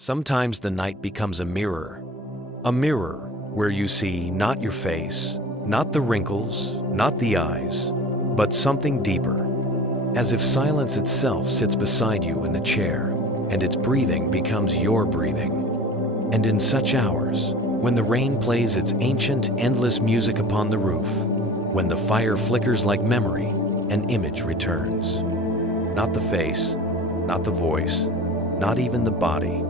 Sometimes the night becomes a mirror where you see not your face, not the wrinkles, not the eyes, but something deeper, as if silence itself sits beside you in the chair, and its breathing becomes your breathing. And in such hours, when the rain plays its ancient, endless music upon the roof, when the fire flickers like memory, an image returns. Not the face, not the voice, not even the body.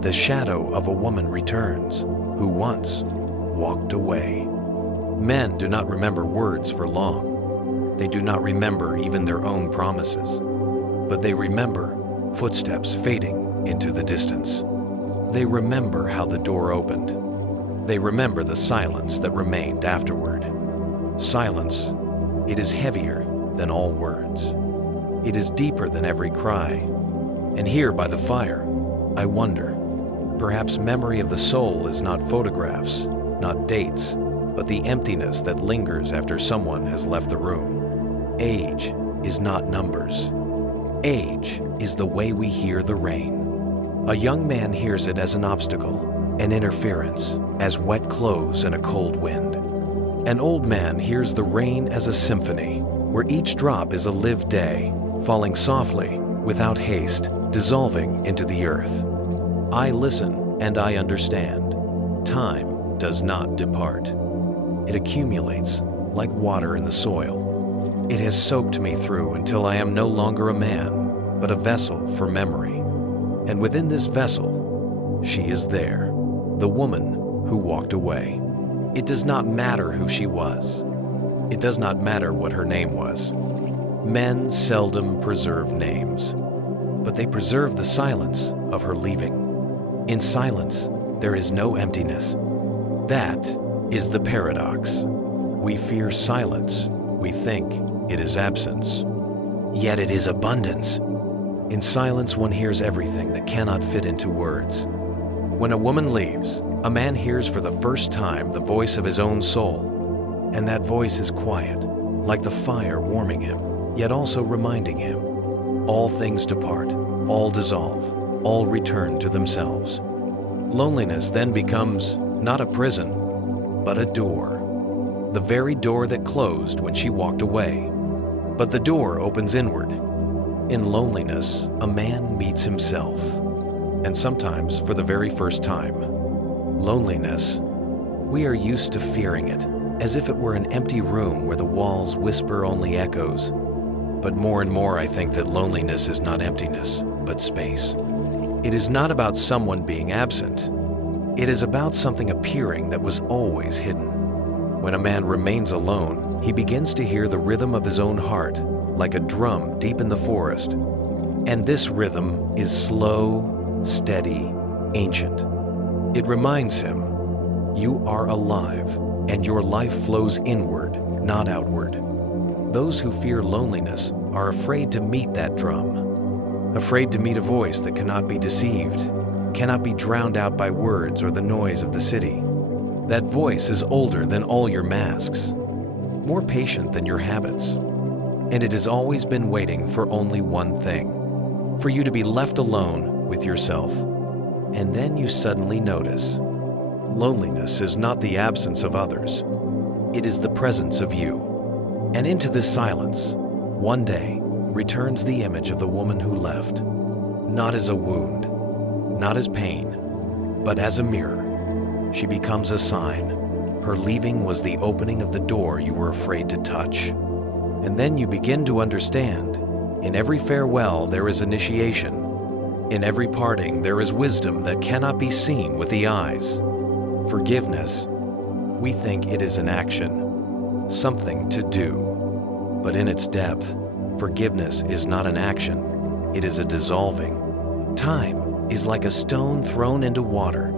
The shadow of a woman returns, who once walked away. Men do not remember words for long. They do not remember even their own promises, but they remember footsteps fading into the distance. They remember how the door opened. They remember the silence that remained afterward. Silence, it is heavier than all words. It is deeper than every cry. And here by the fire, I wonder, perhaps memory of the soul is not photographs, not dates, but the emptiness that lingers after someone has left the room. Age is not numbers. Age is the way we hear the rain. A young man hears it as an obstacle, an interference, as wet clothes in a cold wind. An old man hears the rain as a symphony, where each drop is a lived day, falling softly, without haste, dissolving into the earth. I listen and I understand. Time does not depart. It accumulates like water in the soil. It has soaked me through until I am no longer a man, but a vessel for memory. And within this vessel, she is there, the woman who walked away. It does not matter who she was. It does not matter what her name was. Men seldom preserve names, but they preserve the silence of her leaving. In silence, there is no emptiness. That is the paradox. We fear silence. We think it is absence. Yet it is abundance. In silence, one hears everything that cannot fit into words. When a woman leaves, a man hears for the first time the voice of his own soul. And that voice is quiet, like the fire warming him, yet also reminding him. All things depart, all dissolve, all return to themselves. Loneliness then becomes not a prison, but a door. The very door that closed when she walked away. But the door opens inward. In loneliness, a man meets himself. And sometimes for the very first time. Loneliness, we are used to fearing it, as if it were an empty room where the walls whisper only echoes. But more and more I think that loneliness is not emptiness, but space. It is not about someone being absent. It is about something appearing that was always hidden. When a man remains alone, he begins to hear the rhythm of his own heart, like a drum deep in the forest. And this rhythm is slow, steady, ancient. It reminds him, you are alive, and your life flows inward, not outward. Those who fear loneliness are afraid to meet that drum. Afraid to meet a voice that cannot be deceived, cannot be drowned out by words or the noise of the city. That voice is older than all your masks, more patient than your habits, and it has always been waiting for only one thing, for you to be left alone with yourself. And then you suddenly notice, loneliness is not the absence of others, it is the presence of you. And into this silence, one day, returns the image of the woman who left, not as a wound, not as pain, but as a mirror. She becomes a sign. Her leaving was the opening of the door you were afraid to touch. And then you begin to understand, in every farewell there is initiation. In every parting there is wisdom that cannot be seen with the eyes. Forgiveness, we think it is an action, something to do. But in its depth, forgiveness is not an action, it is a dissolving. Time is like a stone thrown into water.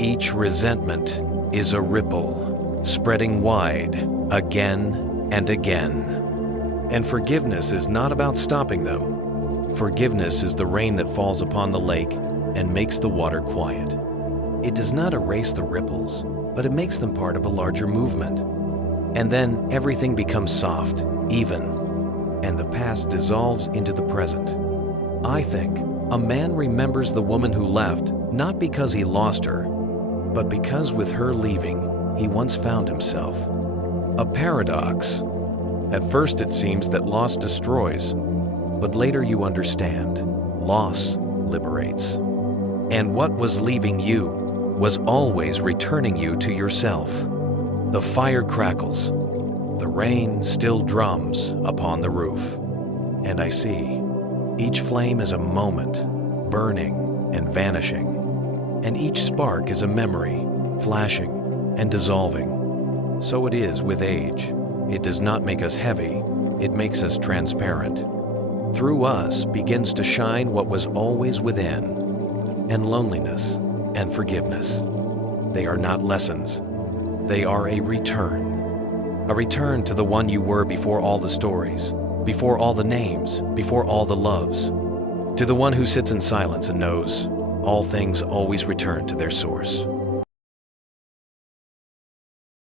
Each resentment is a ripple, spreading wide again and again. And forgiveness is not about stopping them. Forgiveness is the rain that falls upon the lake and makes the water quiet. It does not erase the ripples, but it makes them part of a larger movement. And then everything becomes soft, even, and the past dissolves into the present. I think A man remembers the woman who left, not because he lost her, but because with her leaving, he once found himself. A paradox. At first it seems that loss destroys, but later you understand, loss liberates. And what was leaving you was always returning you to yourself. The fire crackles, the rain still drums upon the roof, and I see each flame is a moment, burning and vanishing, and each spark is a memory, flashing and dissolving. So it is with age. It does not make us heavy, it makes us transparent. Through us begins to shine what was always within, and loneliness and forgiveness. They are not lessons, they are a return. A return to the one you were before all the stories, before all the names, before all the loves. To the one who sits in silence and knows all things always return to their source.